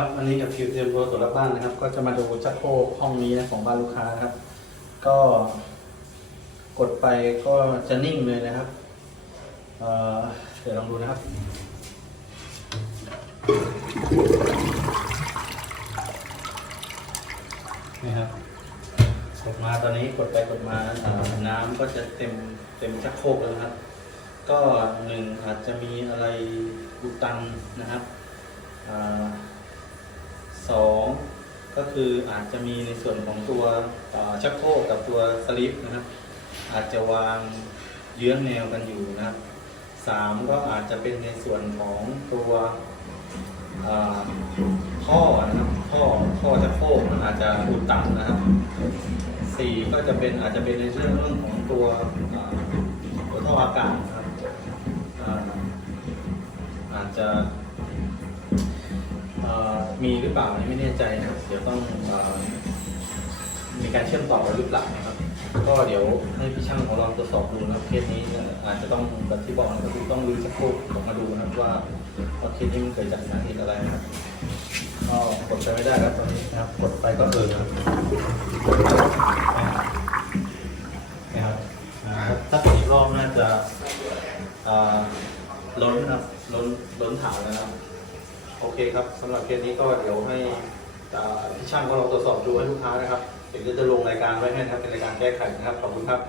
ครับอันนี้กับคิวเตรียมตัวตรวจรับบ้านนะครับ ก็จะมาดูชักโครกห้องนี้นะของบ้านลูกค้านะครับ ก็กดไปก็จะนิ่งเลยนะครับเออเดี๋ยวลองดูนะครับ นี่ครับกดมาตอนนี้กดไปกดมาน้ำก็จะเต็มเต็มชักโครกแล้วครับ ก็หนึ่งอาจจะมีอะไรอุดตันนะครับอ่า ก็คืออาจจะมีในส่วนของตัวชักโครกกับตัวสลิปนะครับ อาจจะวางเยื้องแนวกันอยู่นะครับสามก็อาจจะเป็นในส่วนของตัวท่อนะครับท่อท่อชักโครกมันอาจจะอุดตันนะครับสี่ก็จะเป็นอาจจะเป็นในเรื่องเรื่องของตัวตัวท่ออากาศนะครับอาอาจจะ มีหรือเปล่านนี้ไม่แน่ใจนะเดี๋ยวต้องอ่ามีการเชื่อมต่อกันหรือเปล่านะครับ ก็เดี๋ยวให้พี่ช่างของเราตรวจสอบดูนะครับเคสนี้อาจจะต้องแบบที่บอกนะก็คือต้องรื้อสักโครกออกมาดูนะครับว่าว่าเคสนี้มันเกิดจากสาเหตุอะไรนะครับก็กดไปไม่ได้ครับตอนนี้นะครับกดไปก็เออครับนะครับถ้าอีกรอบน่าจะอ่าล้นนะครับล้นล้นฐานแล้วนะครับ โอเคครับสำหรับเคสนี้ก็เดี๋ยวให้พี่ช่างของเราตรวจสอบดูให้ลูกค้านะครับเดี๋ยวจะลงรายการไว้ให้นะครับเป็นรายการแก้ไขนะครับขอบคุณครับ